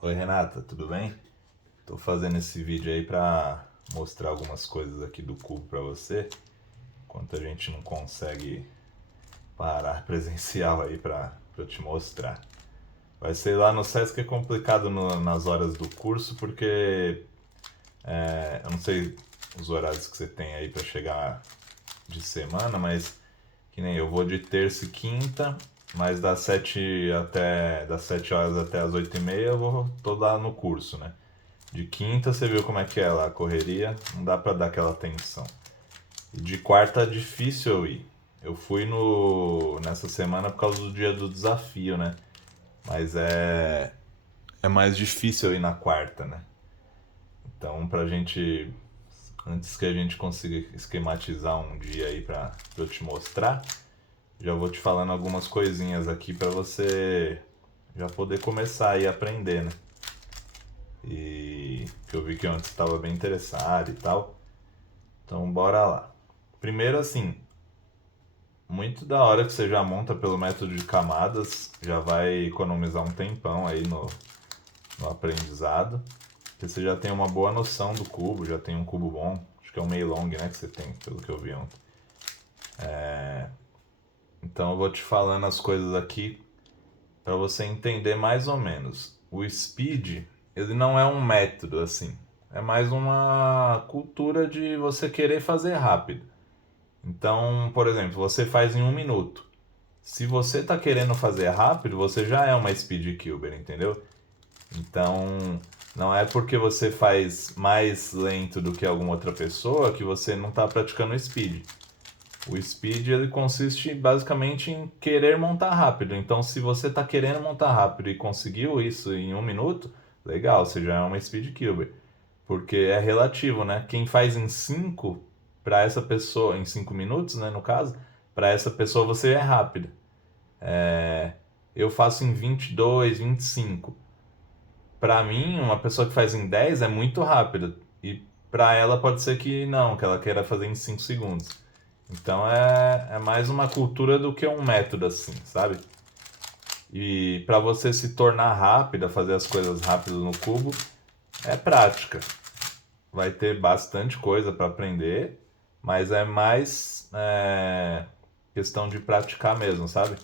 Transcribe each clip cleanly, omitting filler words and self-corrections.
Oi Renata, tudo bem? Tô fazendo esse vídeo aí pra mostrar algumas coisas aqui do cubo pra você, enquanto a gente não consegue parar presencial aí pra eu te mostrar. Vai ser lá no Sesc, é complicado nas horas do curso, porque eu não sei os horários que você tem aí pra chegar de semana, mas que nem eu vou de terça e quinta, mas das 7 horas até as 8h30 tô lá no curso, né? De quinta você viu como é que é lá a correria, não dá pra dar aquela tensão. E de quarta é difícil eu ir. Eu fui no nessa semana por causa do dia do desafio, né? Mas é mais difícil eu ir na quarta, né? Então pra gente antes que a gente consiga esquematizar um dia aí pra eu te mostrar, já vou te falando algumas coisinhas aqui pra você já poder começar aí a aprender, né? E que eu vi que antes estava bem interessado e tal. Então bora lá. Primeiro assim, muito da hora que você já monta pelo método de camadas, já vai economizar um tempão aí no aprendizado. Porque você já tem uma boa noção do cubo, já tem um cubo bom. Acho que é um meio long, né, que você tem, pelo que eu vi ontem. Então eu vou te falando as coisas aqui para você entender mais ou menos. O speed, ele não é um método assim. É mais uma cultura de você querer fazer rápido. Então, por exemplo, você faz em 1 minuto. Se você tá querendo fazer rápido, você já é uma speed cuber, entendeu? Então, não é porque você faz mais lento do que alguma outra pessoa que você não tá praticando o speed. O speed ele consiste basicamente em querer montar rápido. Então, se você tá querendo montar rápido e conseguiu isso em 1 minuto, legal, você já é uma speed cuber. Porque é relativo, né? Quem faz em 5 para essa pessoa, em 5 minutos, né, no caso, para essa pessoa você é rápido. Eu faço em 22, 25. Para mim, uma pessoa que faz em 10 é muito rápido. E para ela pode ser que não, que ela queira fazer em 5 segundos. Então é mais uma cultura do que um método assim, sabe? E para você se tornar rápida, fazer as coisas rápido no cubo, é prática. Vai ter bastante coisa para aprender, mas é mais questão de praticar mesmo, sabe?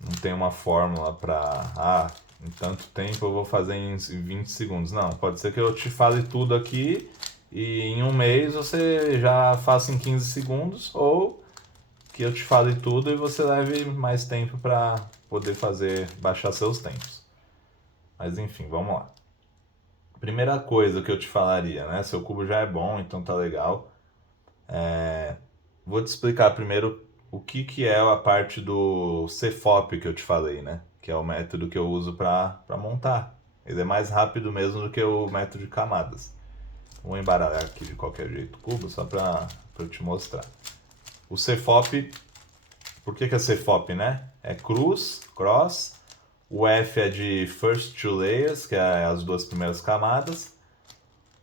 Não tem uma fórmula para, em tanto tempo eu vou fazer em 20 segundos. Não, pode ser que eu te fale tudo aqui e em um mês você já faça em 15 segundos, ou que eu te fale tudo e você leve mais tempo para poder fazer, baixar seus tempos. Mas enfim, vamos lá. Primeira coisa que eu te falaria, né? Seu cubo já é bom, então tá legal. Vou te explicar primeiro o que é a parte do CFOP que eu te falei, né? Que é o método que eu uso para montar. Ele é mais rápido mesmo do que o método de camadas. Vou embaralhar aqui de qualquer jeito o cubo só para eu te mostrar. O CFOP, por que é CFOP, né? É cruz, cross. O F é de first two layers, que é as duas primeiras camadas.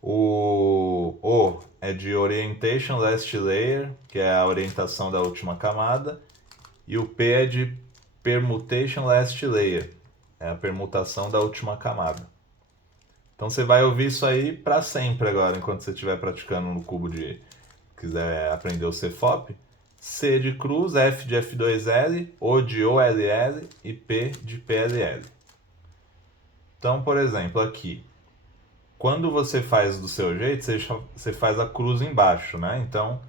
O é de Orientation Last Layer, que é a orientação da última camada. E o P é de Permutation Last Layer, é a permutação da última camada. Então você vai ouvir isso aí para sempre agora, enquanto você estiver praticando no cubo de quiser aprender o CFOP. C de cruz, F de F2L, O de OLL e P de PLL. Então, por exemplo, aqui, quando você faz do seu jeito, você faz a cruz embaixo, né? Então,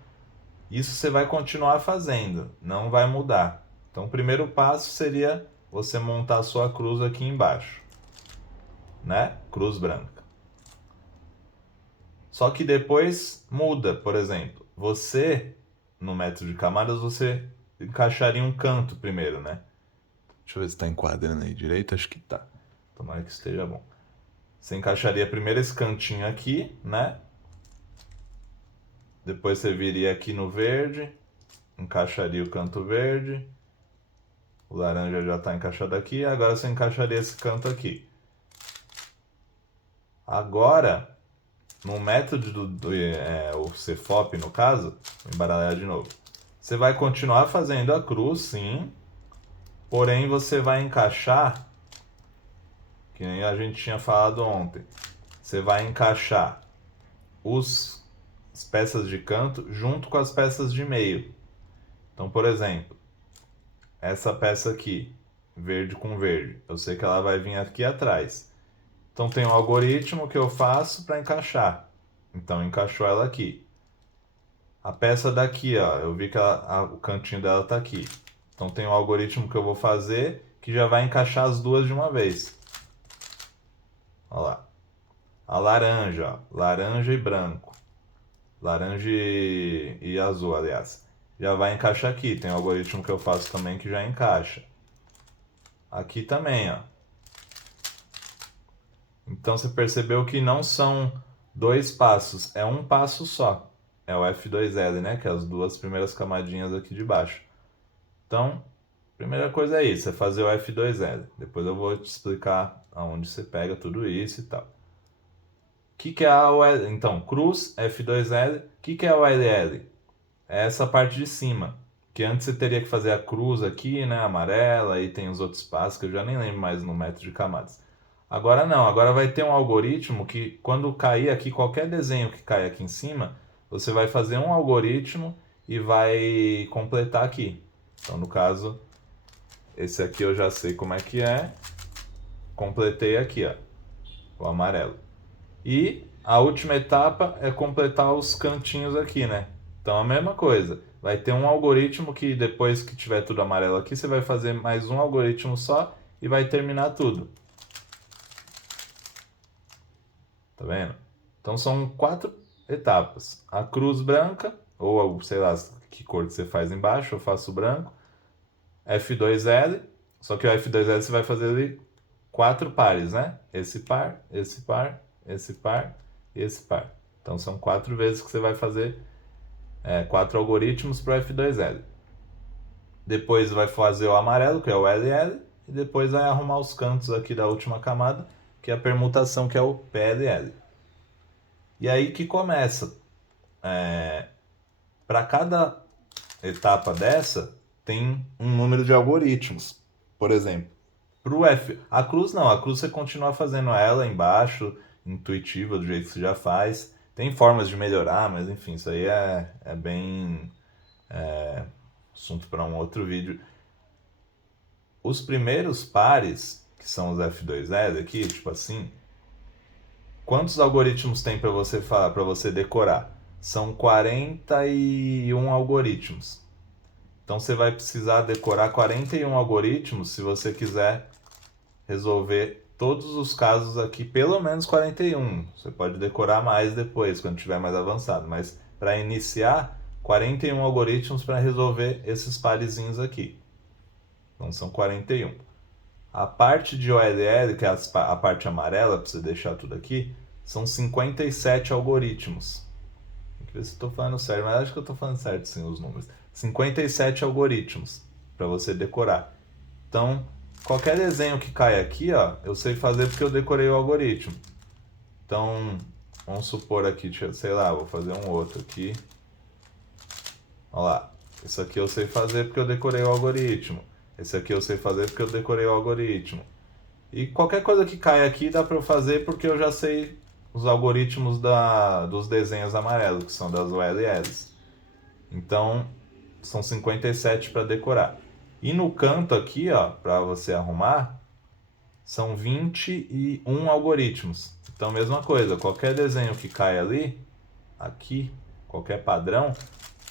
isso você vai continuar fazendo, não vai mudar. Então, o primeiro passo seria você montar a sua cruz aqui embaixo, né? Cruz branca. Só que depois muda, por exemplo, você no método de camadas você encaixaria um canto primeiro, né? Deixa eu ver se está enquadrando aí direito, acho que tá. Tomara que esteja bom. Você encaixaria primeiro esse cantinho aqui, né? Depois você viria aqui no verde, encaixaria o canto verde. O laranja já está encaixado aqui, agora você encaixaria esse canto aqui. Agora, no método o CFOP no caso, vou embaralhar de novo. Você vai continuar fazendo a cruz, sim, porém você vai encaixar, que nem a gente tinha falado ontem. Você vai encaixar as peças de canto junto com as peças de meio. Então, por exemplo, essa peça aqui, verde com verde, eu sei que ela vai vir aqui atrás. Então tem um algoritmo que eu faço para encaixar. Então encaixou ela aqui. A peça daqui, ó, eu vi que o cantinho dela está aqui. Então tem um algoritmo que eu vou fazer que já vai encaixar as duas de uma vez. Olha lá. A laranja, ó, laranja e branco. Laranja e azul, aliás. Já vai encaixar aqui. Tem um algoritmo que eu faço também que já encaixa. Aqui também, ó. Então você percebeu que não são dois passos, é um passo só. É o F2L, né? Que é as duas primeiras camadinhas aqui de baixo. Então, primeira coisa é isso, é fazer o F2L. Depois eu vou te explicar aonde você pega tudo isso e tal. O que é a OL? Então, cruz, F2L. O que é a OLL? É essa parte de cima. Que antes você teria que fazer a cruz aqui, né? Amarela, aí tem os outros passos que eu já nem lembro mais no método de camadas. Agora não, agora vai ter um algoritmo que quando cair aqui, qualquer desenho que cair aqui em cima, você vai fazer um algoritmo e vai completar aqui. Então, no caso, esse aqui eu já sei como é que é. Completei aqui, ó, o amarelo. E a última etapa é completar os cantinhos aqui, né? Então a mesma coisa. Vai ter um algoritmo que depois que tiver tudo amarelo aqui, você vai fazer mais um algoritmo só e vai terminar tudo. Tá vendo? Então são 4 etapas. A cruz branca, ou sei lá que cor que você faz embaixo, eu faço branco. F2L, só que o F2L você vai fazer ali 4 pares, né? Esse par, esse par, esse par e esse par. Então são 4 vezes que você vai fazer 4 algoritmos para o F2L. Depois vai fazer o amarelo, que é o LL, e depois vai arrumar os cantos aqui da última camada, que é a permutação, que é o PLL. E aí que começa. Para cada etapa dessa, tem um número de algoritmos. Por exemplo, para o F. A cruz não, a cruz você continua fazendo ela embaixo, intuitiva, do jeito que você já faz. Tem formas de melhorar, mas enfim, isso aí é bem assunto para um outro vídeo. Os primeiros pares, que são os F2L aqui, tipo assim, quantos algoritmos tem para você falar, para você decorar? São 41 algoritmos. Então você vai precisar decorar 41 algoritmos se você quiser resolver todos os casos aqui, pelo menos 41. Você pode decorar mais depois, quando estiver mais avançado, mas para iniciar, 41 algoritmos para resolver esses parezinhos aqui. Então são 41. A parte de OLL, que é a parte amarela, para você deixar tudo aqui, são 57 algoritmos. Tem que ver se eu estou falando certo, mas acho que eu estou falando certo sim os números. 57 algoritmos para você decorar. Então, qualquer desenho que cai aqui, ó, eu sei fazer porque eu decorei o algoritmo. Então, vamos supor aqui, sei lá, vou fazer um outro aqui. Olha lá, isso aqui eu sei fazer porque eu decorei o algoritmo. Esse aqui eu sei fazer porque eu decorei o algoritmo. E qualquer coisa que cai aqui dá para eu fazer porque eu já sei os algoritmos dos desenhos amarelos, que são das OLLs. Então, são 57 para decorar. E no canto aqui, ó, para você arrumar, são 21 algoritmos. Então, mesma coisa, qualquer desenho que cai ali, aqui, qualquer padrão,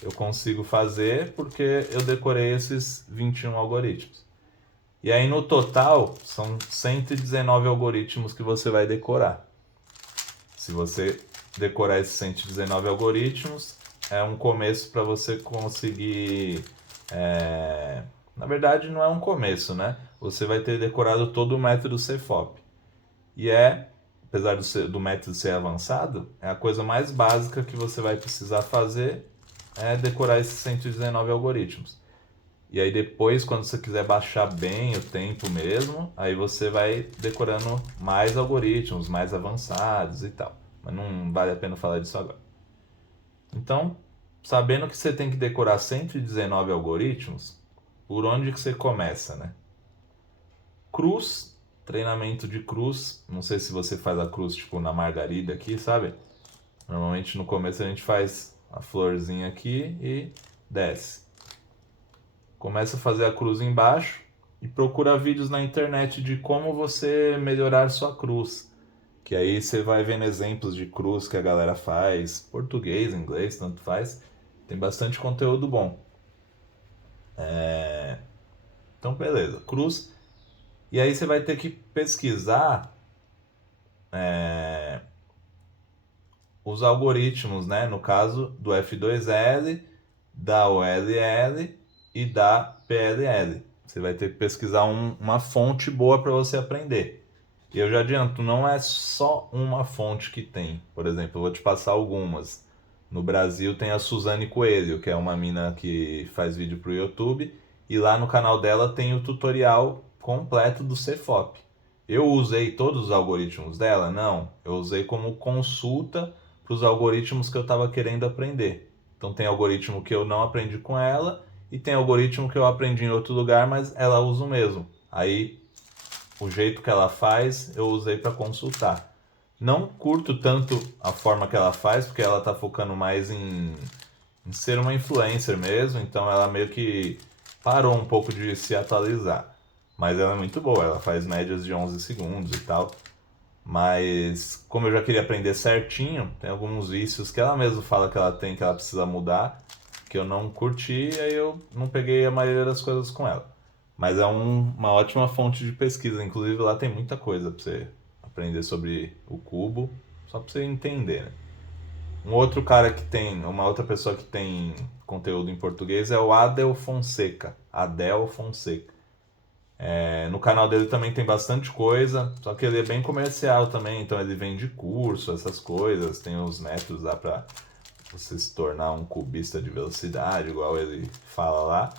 eu consigo fazer porque eu decorei esses 21 algoritmos. E aí no total são 119 algoritmos que você vai decorar. Se você decorar esses 119 algoritmos, é um começo para você conseguir. Na verdade, não é um começo, né? Você vai ter decorado todo o método CFOP. E apesar do método ser avançado, é a coisa mais básica que você vai precisar fazer é decorar esses 119 algoritmos. E aí depois, quando você quiser baixar bem o tempo mesmo, aí você vai decorando mais algoritmos, mais avançados e tal. Mas não vale a pena falar disso agora. Então, sabendo que você tem que decorar 119 algoritmos, por onde que você começa, né? Cruz, treinamento de cruz. Não sei se você faz a cruz tipo na margarida aqui, sabe? Normalmente no começo a gente faz a florzinha aqui e desce. Começa a fazer a cruz embaixo e procura vídeos na internet de como você melhorar sua cruz. Que aí você vai vendo exemplos de cruz que a galera faz, português, inglês, tanto faz. Tem bastante conteúdo bom. Então, beleza, cruz. E aí você vai ter que pesquisar os algoritmos, né? No caso do F2L, da OLL e da PLL. Você vai ter que pesquisar uma fonte boa para você aprender. E eu já adianto, não é só uma fonte que tem. Por exemplo, eu vou te passar algumas. No Brasil tem a Suzane Coelho, que é uma mina que faz vídeo para o YouTube. E lá no canal dela tem o tutorial completo do Cefop. Eu usei todos os algoritmos dela? Não. Eu usei como consulta para os algoritmos que eu estava querendo aprender. Então tem algoritmo que eu não aprendi com ela e tem algoritmo que eu aprendi em outro lugar, mas ela usa o mesmo. Aí o jeito que ela faz eu usei para consultar. Não curto tanto a forma que ela faz, porque ela está focando mais em ser uma influencer mesmo, então ela meio que parou um pouco de se atualizar. Mas ela é muito boa, ela faz médias de 11 segundos e tal. Mas como eu já queria aprender certinho, tem alguns vícios que ela mesma fala que ela tem, que ela precisa mudar, que eu não curti, e aí eu não peguei a maioria das coisas com ela. Mas é uma ótima fonte de pesquisa, inclusive lá tem muita coisa para você aprender sobre o cubo, só para você entender, né? Um outro cara que tem, uma outra pessoa que tem conteúdo em português é o Adel Fonseca. Adel Fonseca. No canal dele também tem bastante coisa, só que ele é bem comercial também, então ele vende curso, essas coisas, tem os métodos lá pra você se tornar um cubista de velocidade, igual ele fala lá.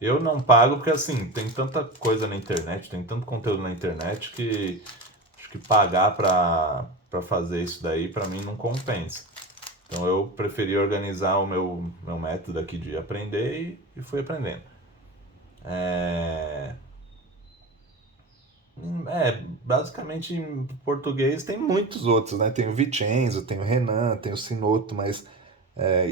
Eu não pago porque assim, tem tanta coisa na internet, tem tanto conteúdo na internet que acho que pagar pra fazer isso daí pra mim não compensa. Então eu preferi organizar o meu método aqui de aprender e fui aprendendo. Basicamente em português tem muitos outros, né? Tem o Vicenzo, tem o Renan, tem o Sinoto, mas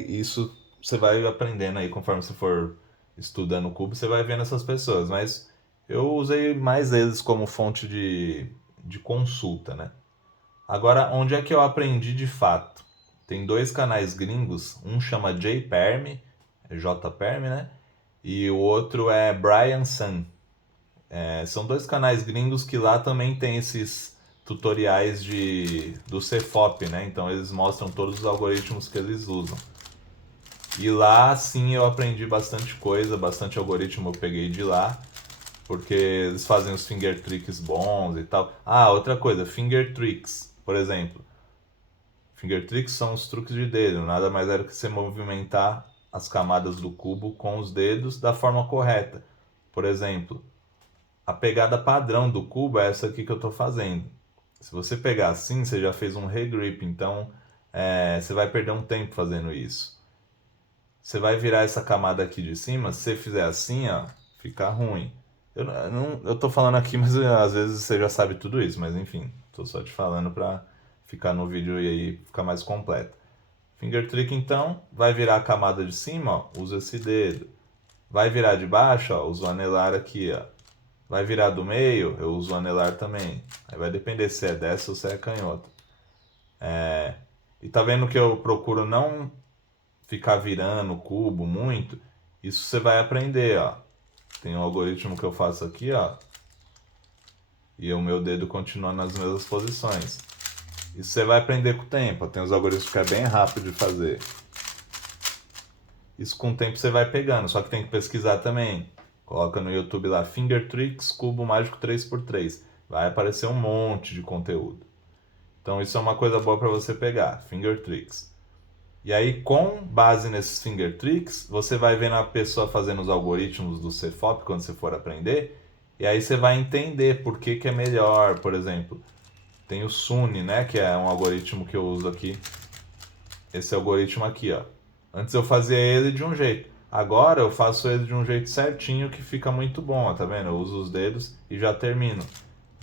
isso você vai aprendendo aí conforme você for estudando o cubo, você vai vendo essas pessoas. Mas eu usei mais eles como fonte de consulta, né? Agora, onde é que eu aprendi de fato? Tem dois canais gringos, um chama JPerm, JPerm, né? E o outro é Brian Sun. São dois canais gringos que lá também tem esses tutoriais do Cefop, né? Então eles mostram todos os algoritmos que eles usam. E lá sim eu aprendi bastante coisa, bastante algoritmo eu peguei de lá, porque eles fazem os finger tricks bons e tal. Ah, outra coisa, finger tricks, por exemplo. Finger tricks são os truques de dedo, nada mais é do que você movimentar as camadas do cubo com os dedos da forma correta. Por exemplo, a pegada padrão do cubo é essa aqui que eu estou fazendo. Se você pegar assim, você já fez um regrip, então você vai perder um tempo fazendo isso. Você vai virar essa camada aqui de cima, se você fizer assim, ó, fica ruim. Eu tô falando aqui, mas às vezes você já sabe tudo isso, mas enfim, tô só te falando para ficar no vídeo e aí ficar mais completo. Finger trick então, vai virar a camada de cima, ó, usa esse dedo. Vai virar de baixo, ó, usa o anelar aqui, ó. Vai virar do meio, eu uso o anelar também. Aí vai depender se é dessa ou se é canhota. E tá vendo que eu procuro não ficar virando o cubo muito? Isso você vai aprender, ó. Tem um algoritmo que eu faço aqui, ó. E o meu dedo continua nas mesmas posições. Isso você vai aprender com o tempo. Tem os algoritmos que é bem rápido de fazer. Isso com o tempo você vai pegando, só que tem que pesquisar também. Coloca no YouTube lá, Finger Tricks, Cubo Mágico 3x3. Vai aparecer um monte de conteúdo. Então isso é uma coisa boa para você pegar, Finger Tricks. E aí, com base nesses Finger Tricks, você vai vendo a pessoa fazendo os algoritmos do Cefop quando você for aprender. E aí você vai entender por que é melhor. Por exemplo, tem o Suni, né? Que é um algoritmo que eu uso aqui. Esse algoritmo aqui, ó. Antes eu fazia ele de um jeito. Agora eu faço ele de um jeito certinho que fica muito bom, ó, tá vendo? Eu uso os dedos e já termino.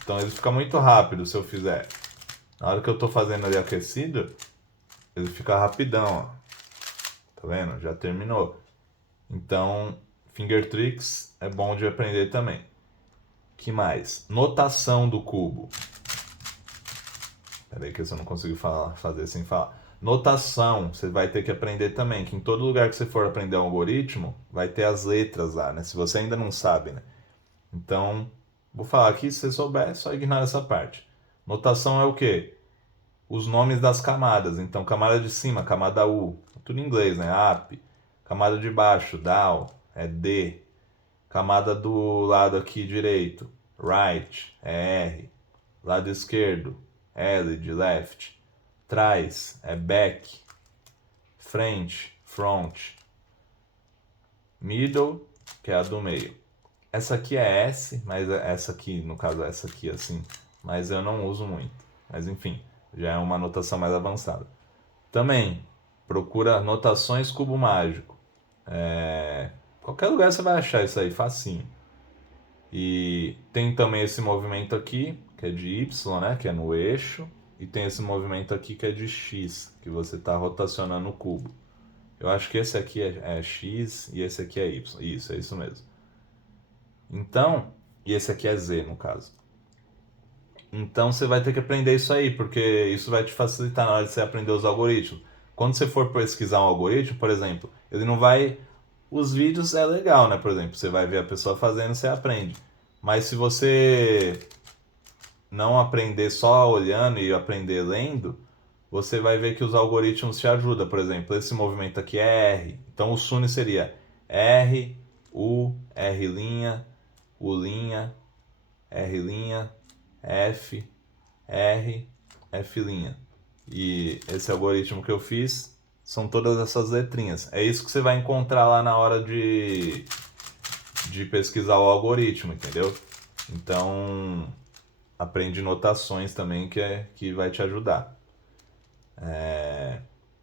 Então ele fica muito rápido se eu fizer. Na hora que eu tô fazendo ali aquecido, ele fica rapidão, ó. Tá vendo? Já terminou. Então, finger tricks é bom de aprender também. Que mais? Notação do cubo. Peraí que eu não consigo fazer sem falar. Notação, você vai ter que aprender também, que em todo lugar que você for aprender um algoritmo, vai ter as letras lá, né? Se você ainda não sabe, né? Então, vou falar aqui, se você souber, só ignora essa parte. Notação é o quê? Os nomes das camadas. Então, camada de cima, camada U, tudo em inglês, né? Up. Camada de baixo, down, é D. Camada do lado aqui direito, right, é R. Lado esquerdo, L de left. Trás é back. Frente, front. Middle, que é a do meio. Essa aqui é S, mas essa aqui, no caso essa aqui assim, mas eu não uso muito. Mas enfim, já é uma notação mais avançada. Também, procura notações cubo mágico. Qualquer lugar você vai achar isso aí, facinho. E tem também esse movimento aqui, que é de Y, né? Que é no eixo. E tem esse movimento aqui que é de X, que você está rotacionando o cubo. Eu acho que esse aqui é X e esse aqui é Y. Isso, é isso mesmo. Então, e esse aqui é Z no caso. Então você vai ter que aprender isso aí, porque isso vai te facilitar na hora de você aprender os algoritmos. Quando você for pesquisar um algoritmo, por exemplo, ele não vai. Os vídeos é legal, né? Por exemplo, você vai ver a pessoa fazendo, você aprende. Mas se você não aprender só olhando e aprender lendo, você vai ver que os algoritmos te ajudam. Por exemplo, esse movimento aqui é R. Então o Sune seria R, U, R', U', R', F, R, F'. E esse algoritmo que eu fiz são todas essas letrinhas. É isso que você vai encontrar lá na hora de pesquisar o algoritmo, entendeu? Então, aprende notações também que vai te ajudar.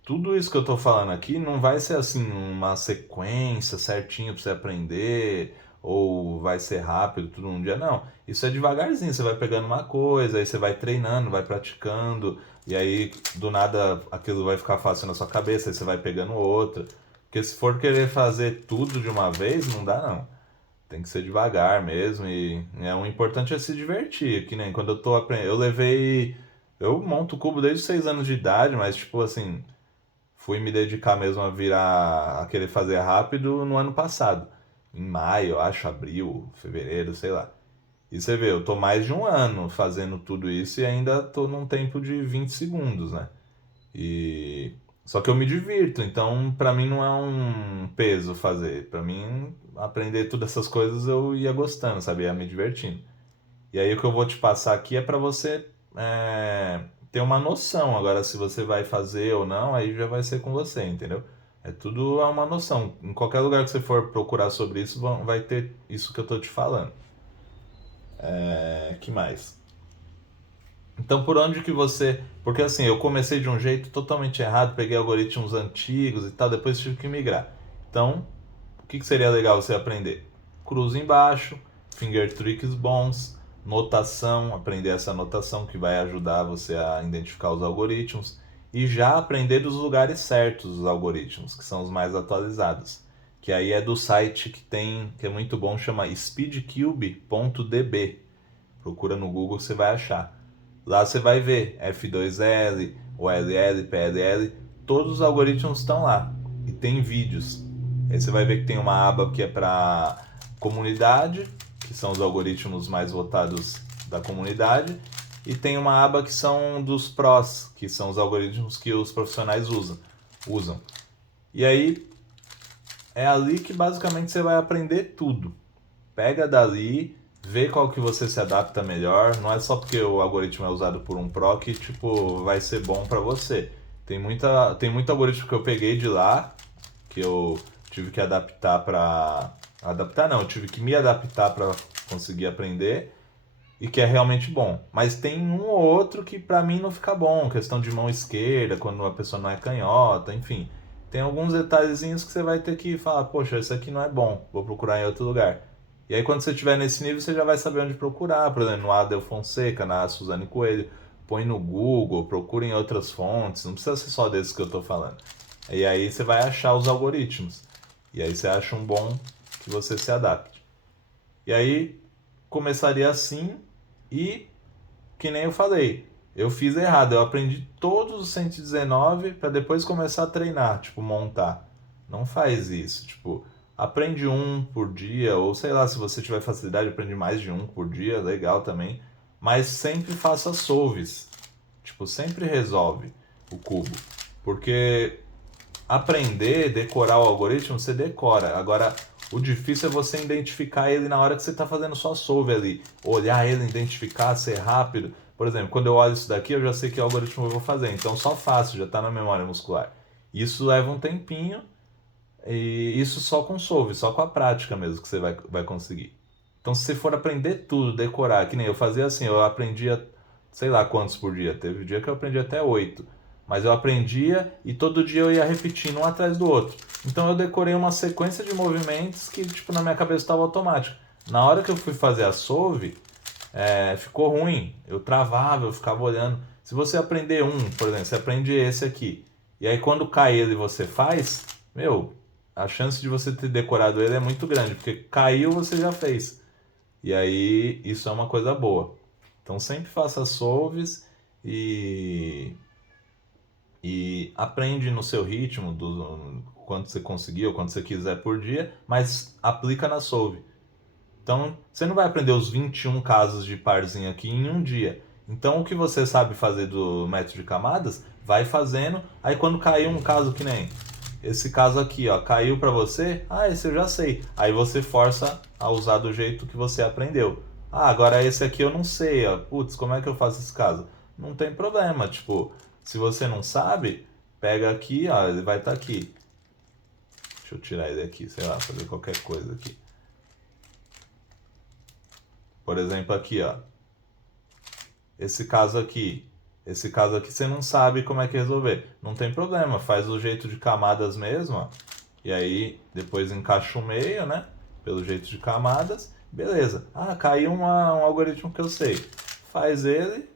Tudo isso que eu estou falando aqui não vai ser assim uma sequência certinha para você aprender ou vai ser rápido tudo num dia, não. Isso é devagarzinho, você vai pegando uma coisa, aí você vai treinando, vai praticando, e aí do nada aquilo vai ficar fácil na sua cabeça, aí você vai pegando outra. Porque se for querer fazer tudo de uma vez, não dá não. Tem que ser devagar mesmo e o importante é se divertir, que nem quando eu tô aprendendo, eu monto cubo desde os 6 anos de idade, mas tipo assim, fui me dedicar mesmo a querer fazer rápido no ano passado. Em maio, eu acho, abril, fevereiro, sei lá. E você vê, eu tô mais de um ano fazendo tudo isso e ainda tô num tempo de 20 segundos, né? E só que eu me divirto, então pra mim não é um peso fazer. Pra mim, aprender todas essas coisas eu ia gostando, sabe? Ia me divertindo. E aí o que eu vou te passar aqui é pra você ter uma noção. Agora, se você vai fazer ou não, aí já vai ser com você, entendeu? Tudo é uma noção. Em qualquer lugar que você for procurar sobre isso, vai ter isso que eu tô te falando. Que mais? Então, por onde que você... Porque assim, eu comecei de um jeito totalmente errado, peguei algoritmos antigos e tal, depois tive que migrar. Então, o que seria legal você aprender? Cruza embaixo, finger tricks bons, notação, aprender essa notação que vai ajudar você a identificar os algoritmos e já aprender dos lugares certos os algoritmos, que são os mais atualizados. Que aí é do site que é muito bom, chama speedcube.db. Procura no Google, você vai achar. Lá você vai ver F2L, OLL, PLL, todos os algoritmos estão lá e tem vídeos. Aí você vai ver que tem uma aba que é para comunidade, que são os algoritmos mais votados da comunidade, e tem uma aba que são dos pros, que são os algoritmos que os profissionais usam. E aí é ali que basicamente você vai aprender tudo. Pega dali, vê qual que você se adapta melhor. Não é só porque o algoritmo é usado por um pro que tipo vai ser bom para você. Tem muito algoritmo que eu peguei de lá que eu tive que adaptar para adaptar não, eu tive que me adaptar para conseguir aprender e que é realmente bom. Mas tem um ou outro que para mim não fica bom, questão de mão esquerda, quando a pessoa não é canhota, enfim. Tem alguns detalhezinhos que você vai ter que falar, poxa, isso aqui não é bom, vou procurar em outro lugar. E aí quando você estiver nesse nível, você já vai saber onde procurar. Por exemplo, no Adel Fonseca, na Suzane Coelho. Põe no Google, procura em outras fontes. Não precisa ser só desses que eu estou falando. E aí você vai achar os algoritmos. E aí você acha um bom que você se adapte. E aí começaria assim e, que nem eu falei, eu fiz errado. Eu aprendi todos os 119 para depois começar a treinar, tipo, montar. Não faz isso. Tipo, aprende um por dia, ou sei lá, se você tiver facilidade, aprende mais de um por dia, legal também. Mas sempre faça solves. Tipo, sempre resolve o cubo. Porque aprender, decorar o algoritmo, você decora. Agora, o difícil é você identificar ele na hora que você está fazendo sua solve ali. Olhar ele, identificar, ser rápido. Por exemplo, quando eu olho isso daqui, eu já sei que algoritmo eu vou fazer. Então, só faço, já está na memória muscular. Isso leva um tempinho e isso só com solve, só com a prática mesmo que você vai conseguir. Então, se você for aprender tudo, decorar, que nem eu fazia assim, eu aprendia, sei lá quantos por dia. Teve dia que eu aprendi até 8. Mas eu aprendia e todo dia eu ia repetindo um atrás do outro. Então eu decorei uma sequência de movimentos que, tipo, na minha cabeça estava automático. Na hora que eu fui fazer a solve, ficou ruim. Eu travava, eu ficava olhando. Se você aprender um, por exemplo, você aprende esse aqui. E aí quando cai ele e você faz, meu, a chance de você ter decorado ele é muito grande, porque caiu, você já fez. E aí isso é uma coisa boa. Então sempre faça solves e aprende no seu ritmo, quanto você conseguir ou quanto você quiser por dia, mas aplica na solve. Então, você não vai aprender os 21 casos de parzinho aqui em um dia. Então, o que você sabe fazer do método de camadas, vai fazendo. Aí, quando cair um caso que nem esse caso aqui, ó, caiu para você, esse eu já sei. Aí você força a usar do jeito que você aprendeu. Agora esse aqui eu não sei, ó. Putz, como é que eu faço esse caso? Não tem problema, tipo, se você não sabe, pega aqui, ó, ele vai estar aqui. Deixa eu tirar ele aqui, sei lá, fazer qualquer coisa aqui. Por exemplo, aqui, ó. Esse caso aqui. Esse caso aqui você não sabe como é que resolver. Não tem problema, faz do jeito de camadas mesmo, ó. E aí depois encaixa o meio, né? Pelo jeito de camadas. Beleza. Caiu um algoritmo que eu sei. Faz ele.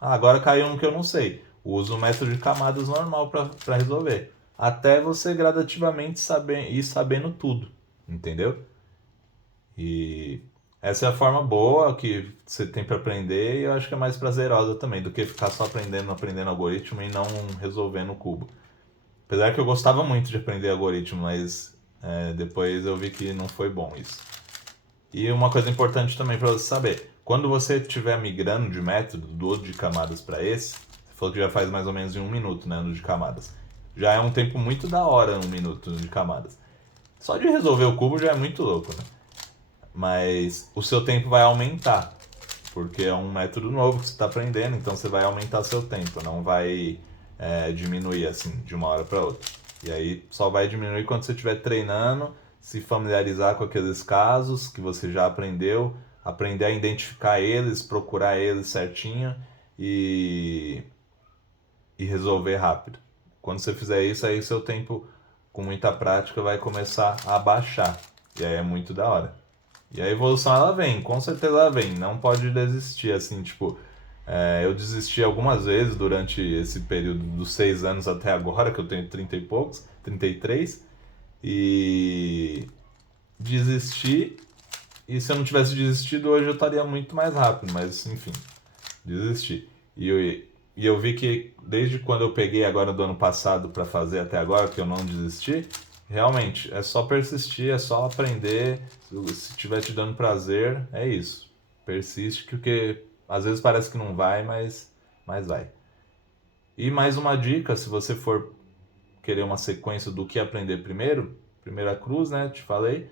Agora caiu um que eu não sei. Usa o método de camadas normal para resolver. Até você gradativamente ir sabendo tudo. Entendeu? E essa é a forma boa que você tem para aprender e eu acho que é mais prazerosa também do que ficar só aprendendo algoritmo e não resolvendo o cubo. Apesar que eu gostava muito de aprender algoritmo, mas depois eu vi que não foi bom isso. E uma coisa importante também para você saber, quando você estiver migrando de método do outro de camadas para esse, você falou que já faz mais ou menos em 1 minuto, né, no de camadas. Já é um tempo muito da hora 1 minuto no de camadas. Só de resolver o cubo já é muito louco, né? Mas o seu tempo vai aumentar, porque é um método novo que você está aprendendo, então você vai aumentar seu tempo, não vai diminuir assim de uma hora para outra. E aí só vai diminuir quando você estiver treinando, se familiarizar com aqueles casos que você já aprendeu, aprender a identificar eles, procurar eles certinho e, e resolver rápido. Quando você fizer isso, aí seu tempo com muita prática vai começar a baixar. E aí é muito da hora. E a evolução ela vem, com certeza ela vem, não pode desistir, assim, tipo, eu desisti algumas vezes durante esse período dos 6 anos até agora, que eu tenho 30 e poucos, 33, e desisti, e se eu não tivesse desistido hoje eu estaria muito mais rápido, mas enfim, desisti. E eu vi que desde quando eu peguei agora do ano passado para fazer até agora, que eu não desisti, realmente é só persistir, é só aprender. Se estiver te dando prazer, é isso. Persiste, porque às vezes parece que não vai, mas vai. E mais uma dica, se você for querer uma sequência do que aprender primeiro, primeira cruz, né? Te falei.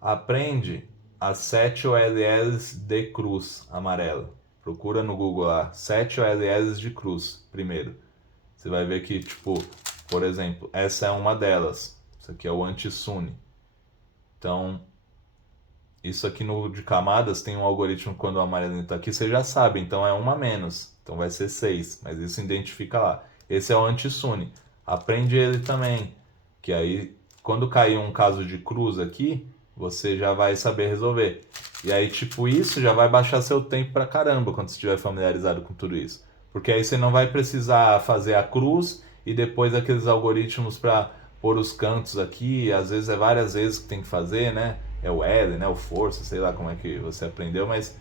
Aprende as 7 OLLs de cruz amarela. Procura no Google lá, 7 OLLs de cruz, primeiro. Você vai ver que, tipo, por exemplo, essa é uma delas. Isso aqui é o anti-Sune. Então, isso aqui no de camadas tem um algoritmo quando o amarelinho está aqui, você já sabe, então é uma a menos. Então vai ser 6, mas isso identifica lá. Esse é o anti-Sune. Aprende ele também, que aí, quando cair um caso de cruz aqui, você já vai saber resolver. E aí, tipo, isso já vai baixar seu tempo pra caramba quando você estiver familiarizado com tudo isso. Porque aí você não vai precisar fazer a cruz e depois aqueles algoritmos para pôr os cantos aqui. Às vezes é várias vezes que tem que fazer, né? É o L, né? O força, sei lá como é que você aprendeu, mas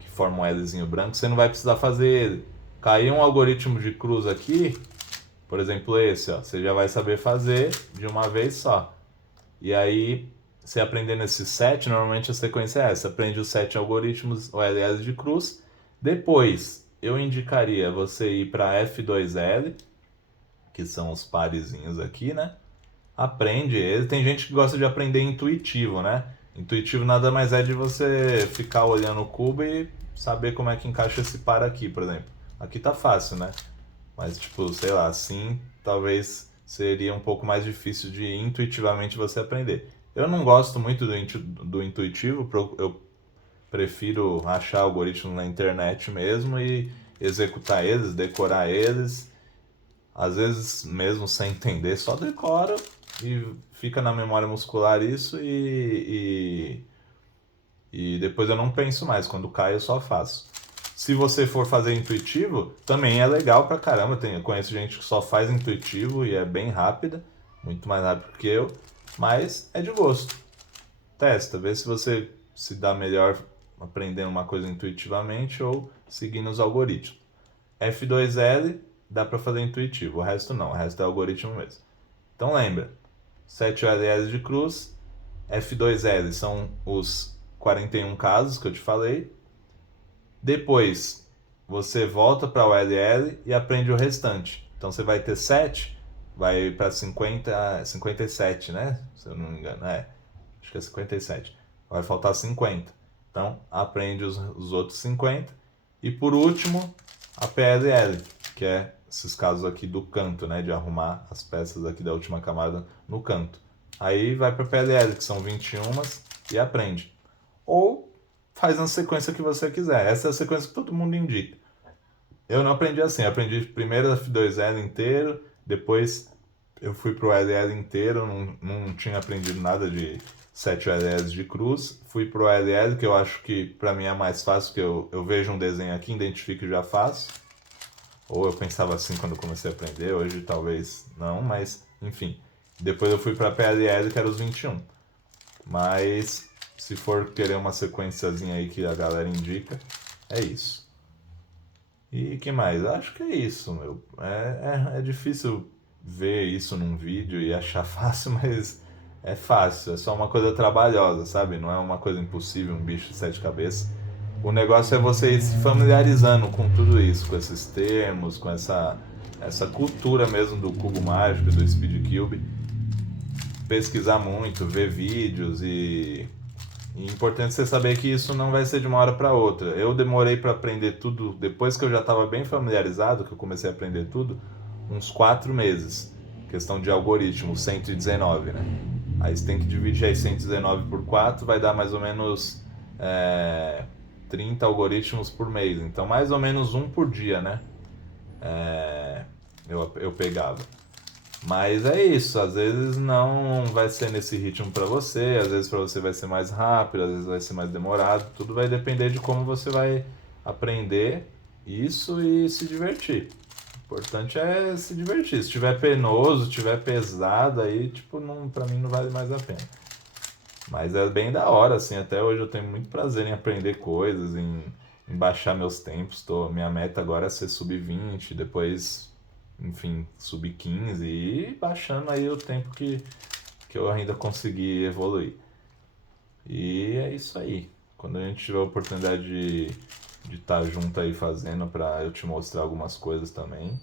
que forma um Lzinho branco, você não vai precisar fazer ele. Caiu um algoritmo de cruz aqui, por exemplo esse, ó, você já vai saber fazer de uma vez só. E aí, você aprendendo esses 7, normalmente a sequência é essa. Aprende os 7 algoritmos OLS de cruz. Depois, eu indicaria você ir para F2L, que são os parezinhos aqui, né? Aprende ele. Tem gente que gosta de aprender intuitivo, né? Intuitivo nada mais é de você ficar olhando o cubo e saber como é que encaixa esse par aqui, por exemplo. Aqui tá fácil, né? Mas, tipo, sei lá, assim, talvez seria um pouco mais difícil de intuitivamente você aprender. Eu não gosto muito do intuitivo, eu prefiro achar algoritmos na internet mesmo e executar eles, decorar eles. Às vezes, mesmo sem entender, só decoro e fica na memória muscular isso e depois eu não penso mais. Quando cai, eu só faço. Se você for fazer intuitivo, também é legal pra caramba. Eu conheço gente que só faz intuitivo e é bem rápida, muito mais rápido que eu, mas é de gosto. Testa, vê se você se dá melhor aprendendo uma coisa intuitivamente ou seguindo os algoritmos. F2L dá para fazer intuitivo, o resto não, o resto é algoritmo mesmo. Então lembra, 7 OLS de cruz, F2L são os 41 casos que eu te falei. Depois você volta para o LL e aprende o restante. Então você vai ter 7, vai para 57, né? Se eu não me engano, acho que é 57. Vai faltar 50. Então aprende os outros 50. E por último, a PLL, que é esses casos aqui do canto, né? De arrumar as peças aqui da última camada no canto. Aí vai para a PLL, que são 21 e aprende. Ou faz na sequência que você quiser. Essa é a sequência que todo mundo indica. Eu não aprendi assim, eu aprendi primeiro F2L inteiro, depois eu fui pro LL inteiro, não tinha aprendido nada de 7 LLs de cruz. Fui pro LL, que eu acho que para mim é mais fácil, que eu vejo um desenho aqui, identifico e já faço. Ou eu pensava assim quando eu comecei a aprender, hoje talvez não, mas enfim. Depois eu fui para PLL, que era os 21. Mas se for querer uma sequenciazinha aí que a galera indica, é isso. E que mais? Acho que é isso, meu. É difícil ver isso num vídeo e achar fácil, mas é fácil. É só uma coisa trabalhosa, sabe? Não é uma coisa impossível, um bicho de 7 cabeças. O negócio é você ir se familiarizando com tudo isso, com esses termos, com essa cultura mesmo do cubo mágico, do Speed Cube. Pesquisar muito, ver vídeos e é importante você saber que isso não vai ser de uma hora para outra. Eu demorei para aprender tudo, depois que eu já estava bem familiarizado, que eu comecei a aprender tudo, uns 4 meses. Questão de algoritmo, 119, né? Aí você tem que dividir aí 119 por 4, vai dar mais ou menos 30 algoritmos por mês. Então mais ou menos um por dia, né? Eu pegava. Mas é isso, às vezes não vai ser nesse ritmo para você, às vezes para você vai ser mais rápido, às vezes vai ser mais demorado, tudo vai depender de como você vai aprender isso e se divertir. O importante é se divertir. Se tiver penoso, se tiver pesado, aí tipo, não, para mim não vale mais a pena. Mas é bem da hora, assim, até hoje eu tenho muito prazer em aprender coisas, em baixar meus tempos. Minha meta agora é ser sub 20, depois enfim, sub 15 e baixando aí o tempo que eu ainda consegui evoluir. E é isso aí. Quando a gente tiver a oportunidade de estar junto aí fazendo para eu te mostrar algumas coisas também,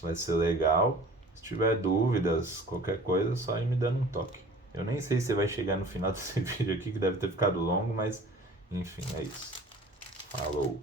vai ser legal. Se tiver dúvidas, qualquer coisa, só ir me dando um toque. Eu nem sei se vai chegar no final desse vídeo aqui, que deve ter ficado longo, mas enfim, é isso. Falou!